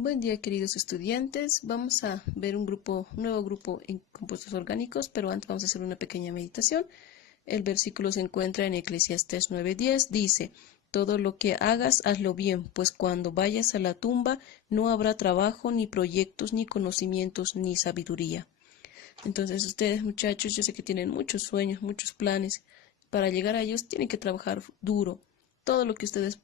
Buen día, queridos estudiantes. Vamos a ver un nuevo grupo en compuestos orgánicos, pero antes vamos a hacer una pequeña meditación. El versículo se encuentra en Eclesiastés 9:10. Dice: todo lo que hagas, hazlo bien, pues cuando vayas a la tumba no habrá trabajo, ni proyectos, ni conocimientos, ni sabiduría. Entonces, ustedes, muchachos, yo sé que tienen muchos sueños, muchos planes. Para llegar a ellos tienen que trabajar duro. Todo lo que ustedes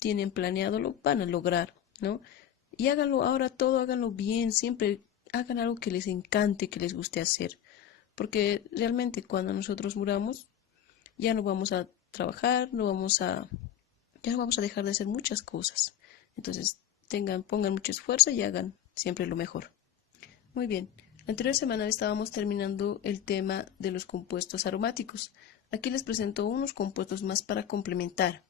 tienen planeado lo van a lograr, ¿no? Y háganlo ahora todo, háganlo bien, siempre hagan algo que les encante, que les guste hacer. Porque realmente cuando nosotros muramos, ya no vamos a trabajar, ya no vamos a dejar de hacer muchas cosas. Entonces, pongan mucho esfuerzo y hagan siempre lo mejor. Muy bien. La anterior semana estábamos terminando el tema de los compuestos aromáticos. Aquí les presento unos compuestos más para complementar.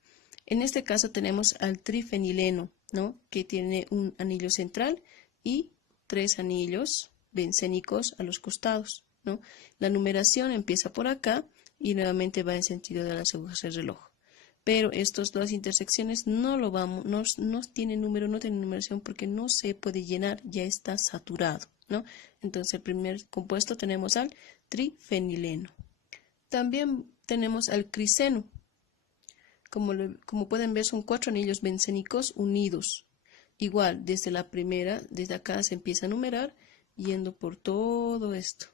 En este caso tenemos al trifenileno, ¿no? Que tiene un anillo central y 3 anillos bencénicos a los costados, ¿no? La numeración empieza por acá y nuevamente va en sentido de las agujas del reloj. Pero estas dos intersecciones no tienen número, no tienen numeración porque no se puede llenar, ya está saturado, ¿no? Entonces el primer compuesto tenemos al trifenileno. También tenemos al criseno. Como pueden ver, son 4 anillos bencénicos unidos. Igual, desde acá se empieza a numerar, yendo por todo esto.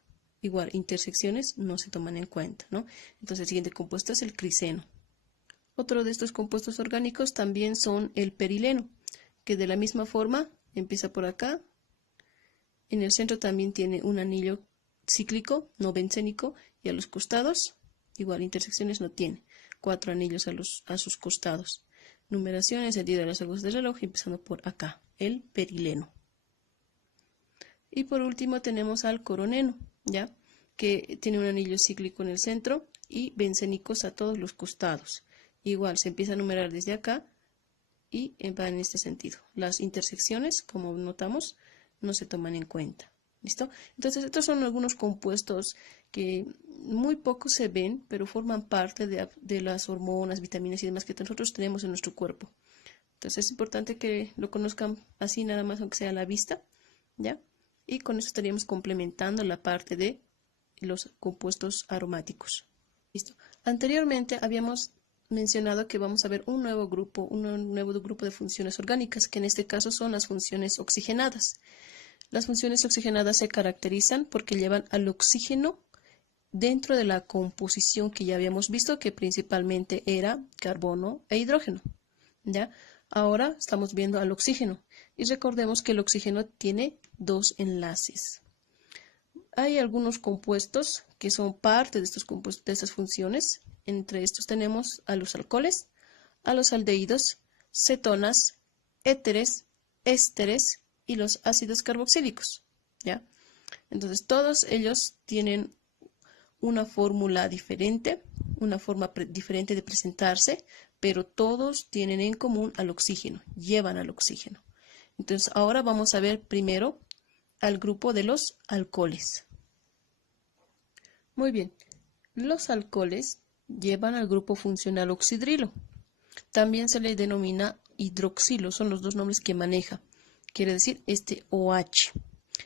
Igual, intersecciones no se toman en cuenta, ¿no? Entonces el siguiente compuesto es el criseno. Otro de estos compuestos orgánicos también son el perileno, que de la misma forma empieza por acá. En el centro también tiene un anillo cíclico, no bencénico, y a los costados, igual, intersecciones no tiene. 4 anillos a sus costados. Numeración en sentido de las agujas del reloj, empezando por acá, el perileno. Y por último tenemos al coroneno, ¿ya? Que tiene un anillo cíclico en el centro y bencénicos a todos los costados. Igual, se empieza a numerar desde acá y va en este sentido. Las intersecciones, como notamos, no se toman en cuenta. ¿Listo? Entonces, estos son algunos compuestos que muy poco se ven, pero forman parte de las hormonas, vitaminas y demás que nosotros tenemos en nuestro cuerpo. Entonces, es importante que lo conozcan así nada más, aunque sea a la vista, ¿ya? Y con eso estaríamos complementando la parte de los compuestos aromáticos. ¿Listo? Anteriormente habíamos mencionado que vamos a ver un nuevo grupo de funciones orgánicas, que en este caso son las funciones oxigenadas. Las funciones oxigenadas se caracterizan porque llevan al oxígeno dentro de la composición que ya habíamos visto, que principalmente era carbono e hidrógeno, ¿ya? Ahora estamos viendo al oxígeno y recordemos que el oxígeno tiene 2 enlaces. Hay algunos compuestos que son parte de estas funciones. Entre estos tenemos a los alcoholes, a los aldehídos, cetonas, éteres, ésteres y los ácidos carboxílicos, ¿ya? Entonces, todos ellos tienen una fórmula diferente, una forma diferente de presentarse, pero todos tienen en común al oxígeno, llevan al oxígeno. Entonces, ahora vamos a ver primero al grupo de los alcoholes. Muy bien, los alcoholes llevan al grupo funcional oxidrilo. También se le denomina hidroxilo, son los dos nombres que maneja. Quiere decir este OH.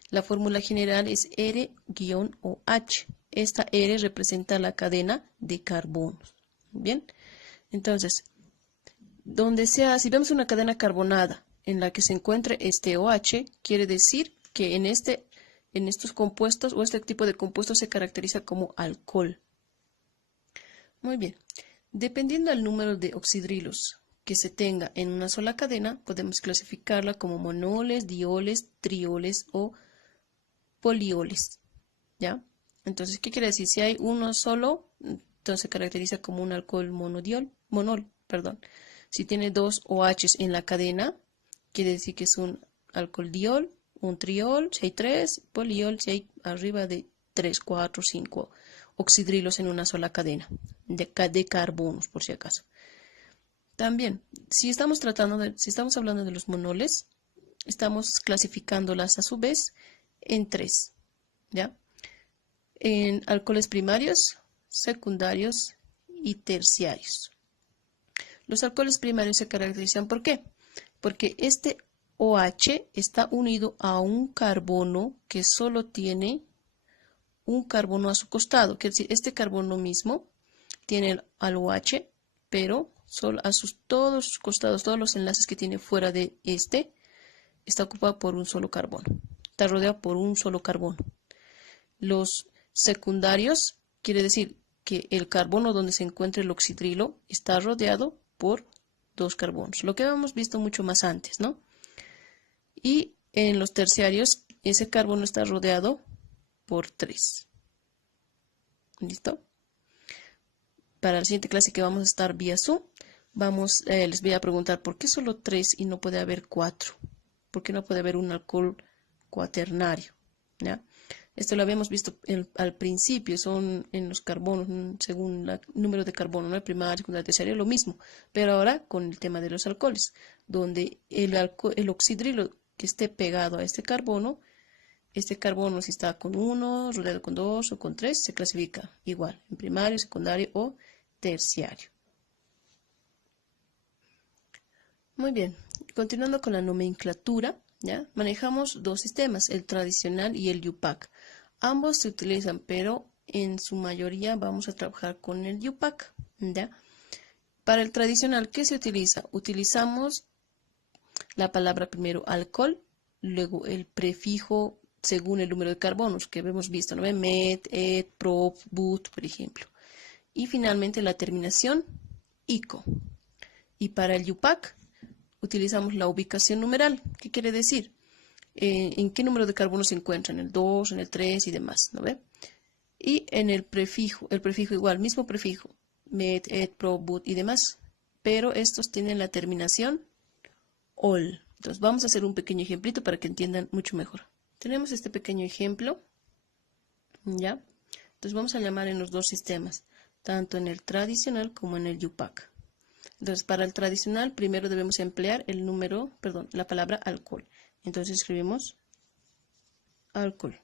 La fórmula general es R-OH. Esta R representa la cadena de carbonos. Bien, entonces, si vemos una cadena carbonada en la que se encuentre este OH, quiere decir que en estos compuestos o este tipo de compuestos se caracteriza como alcohol. Muy bien, dependiendo del número de oxidrilos que se tenga en una sola cadena, podemos clasificarla como monoles, dioles, trioles o polioles, ¿ya? Entonces, ¿qué quiere decir? Si hay uno solo, entonces se caracteriza como un alcohol monol. Si tiene 2 OHs en la cadena, quiere decir que es un alcohol diol, un triol, si hay 3, poliol, si hay arriba de 3, 4, 5 oxidrilos en una sola cadena de carbonos, por si acaso. También, si estamos hablando de los monoles, estamos clasificándolas a su vez en 3, ¿ya? En alcoholes primarios, secundarios y terciarios. Los alcoholes primarios se caracterizan ¿por qué? Porque este OH está unido a un carbono que solo tiene un carbono a su costado. Quiere decir, este carbono mismo tiene al OH, pero solo a todos sus costados, todos los enlaces que tiene fuera de este, está ocupado por un solo carbono. Está rodeado por un solo carbono. Los secundarios quiere decir que el carbono donde se encuentra el oxidrilo está rodeado por dos carbonos, lo que habíamos visto mucho más antes, ¿no? Y en los terciarios, ese carbono está rodeado por 3. ¿Listo? Para la siguiente clase que vamos a estar vía Zoom, les voy a preguntar por qué solo 3 y no puede haber 4. ¿Por qué no puede haber un alcohol cuaternario? ¿Ya? Esto lo habíamos visto al principio, son en los carbonos, según el número de carbono, ¿no? El primario, secundario, terciario, lo mismo. Pero ahora con el tema de los alcoholes, donde el oxidrilo que esté pegado a este carbono si está con 1, rodeado con 2 o con 3, se clasifica igual, en primario, secundario o terciario. Muy bien, continuando con la nomenclatura, ¿ya? Manejamos dos sistemas, el tradicional y el UPAC. Ambos se utilizan, pero en su mayoría vamos a trabajar con el UPAC, ¿ya? Para el tradicional, ¿qué se utiliza? Utilizamos la palabra primero alcohol, luego el prefijo según el número de carbonos que hemos visto, ¿no? Met, et, prop, but, por ejemplo. Y finalmente la terminación ico. Y para el UPAC utilizamos la ubicación numeral. ¿Qué quiere decir? En qué número de carbonos se encuentra, en el 2, en el 3 y demás, ¿no ve? Y en el prefijo igual, mismo prefijo, met, et, pro, but y demás, pero estos tienen la terminación ol. Entonces vamos a hacer un pequeño ejemplito para que entiendan mucho mejor. Tenemos este pequeño ejemplo, ¿ya? Entonces vamos a llamar en los dos sistemas, tanto en el tradicional como en el UPAC. Entonces para el tradicional primero debemos emplear la palabra alcohol. Entonces escribimos alcohol.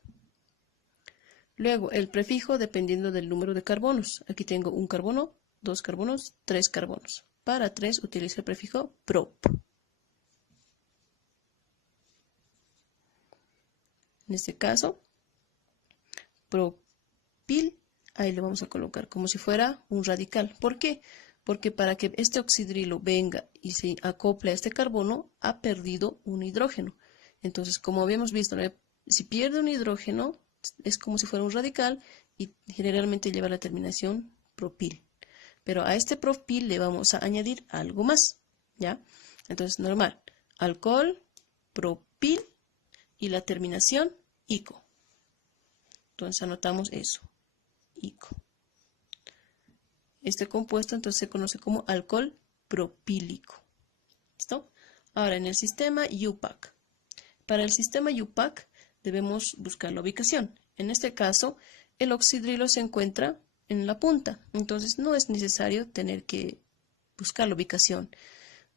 Luego el prefijo dependiendo del número de carbonos. Aquí tengo un carbono, 2 carbonos, 3 carbonos. Para 3 utilizo el prefijo prop. En este caso, propil, ahí le vamos a colocar como si fuera un radical. ¿Por qué? Porque para que este oxidrilo venga y se acople a este carbono, ha perdido un hidrógeno. Entonces, como habíamos visto, ¿no? Si pierde un hidrógeno, es como si fuera un radical y generalmente lleva la terminación propil. Pero a este propil le vamos a añadir algo más, ¿ya? Entonces, normal, alcohol, propil y la terminación ico. Entonces, anotamos eso, ico. Este compuesto entonces se conoce como alcohol propílico. ¿Listo? Ahora, en el sistema UPAC. Para el sistema UPAC debemos buscar la ubicación. En este caso, el oxidrilo se encuentra en la punta, entonces no es necesario tener que buscar la ubicación.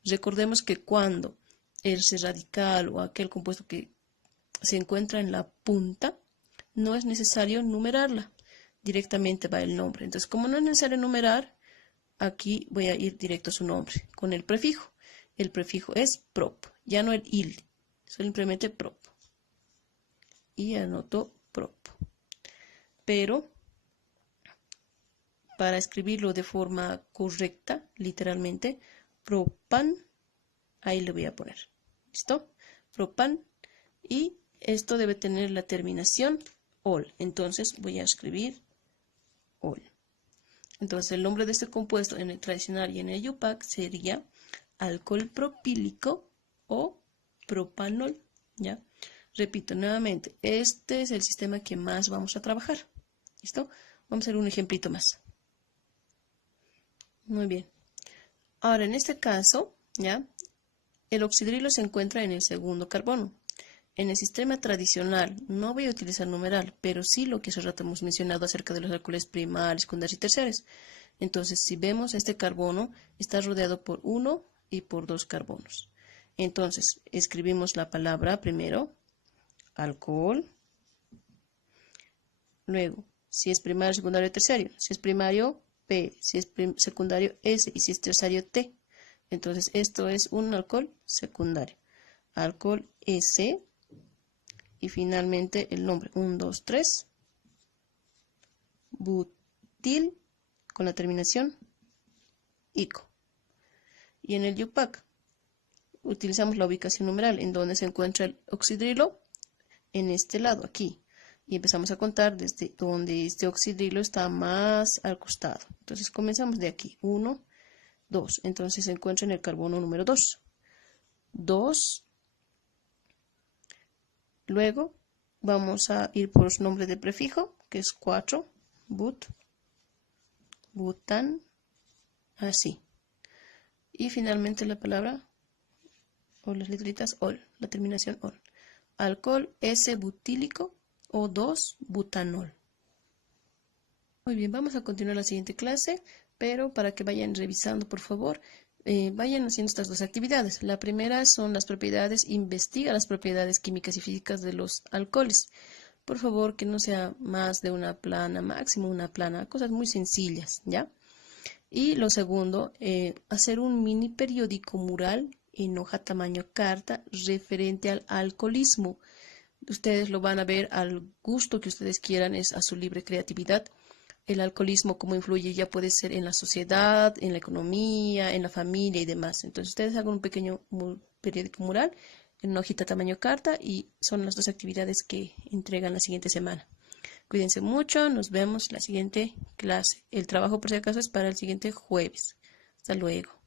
Recordemos que cuando ese radical o aquel compuesto que se encuentra en la punta, no es necesario numerarla, directamente va el nombre. Entonces, como no es necesario numerar, aquí voy a ir directo a su nombre, con el prefijo. El prefijo es prop, ya no el il, simplemente prop. Y anoto prop. Pero para escribirlo de forma correcta, literalmente, propan, ahí le voy a poner. ¿Listo? Propan. Y esto debe tener la terminación ol. Entonces voy a escribir ol. Entonces el nombre de este compuesto en el tradicional y en el UPAC sería alcohol propílico o propanol. ¿Ya? Repito nuevamente, este es el sistema que más vamos a trabajar. ¿Listo? Vamos a hacer un ejemplito más. Muy bien. Ahora, en este caso, ¿ya? El oxidrilo se encuentra en el segundo carbono. En el sistema tradicional no voy a utilizar numeral, pero sí lo que hace rato hemos mencionado acerca de los alcoholes primarios, secundarios y terciarios. Entonces, si vemos este carbono, está rodeado por 1 y por 2 carbonos. Entonces, escribimos la palabra primero, alcohol. Luego, si es primario, secundario, terciario. Si es primario, P. Si es secundario, S. Y si es terciario, T. Entonces, esto es un alcohol secundario. alcohol S y finalmente el nombre 1, 2, 3, butil con la terminación ico. Y en el UPAC utilizamos la ubicación numeral en donde se encuentra el oxidrilo, en este lado aquí, y empezamos a contar desde donde este oxidrilo está más al costado. Entonces comenzamos de aquí, 1, 2, entonces se encuentra en el carbono número 2, 2, luego vamos a ir por los nombres de prefijo, que es 4, but, butan, así, y finalmente la palabra o las letritas ol, la terminación ol. Alcohol S-butílico o 2-butanol. Muy bien, vamos a continuar la siguiente clase, pero para que vayan revisando, por favor, vayan haciendo estas dos actividades. La primera son las propiedades, investiga las propiedades químicas y físicas de los alcoholes. Por favor, que no sea más de una plana, máximo una plana, cosas muy sencillas, ¿ya? Y lo segundo, hacer un mini periódico mural en hoja tamaño carta referente al alcoholismo. Ustedes lo van a ver al gusto que ustedes quieran, es a su libre creatividad. El alcoholismo, cómo influye, ya puede ser en la sociedad, en la economía, en la familia y demás. Entonces ustedes hagan un pequeño periódico mural en una hojita tamaño carta y son las dos actividades que entregan la siguiente semana. Cuídense mucho, nos vemos la siguiente clase. El trabajo por si acaso es para el siguiente jueves. Hasta luego.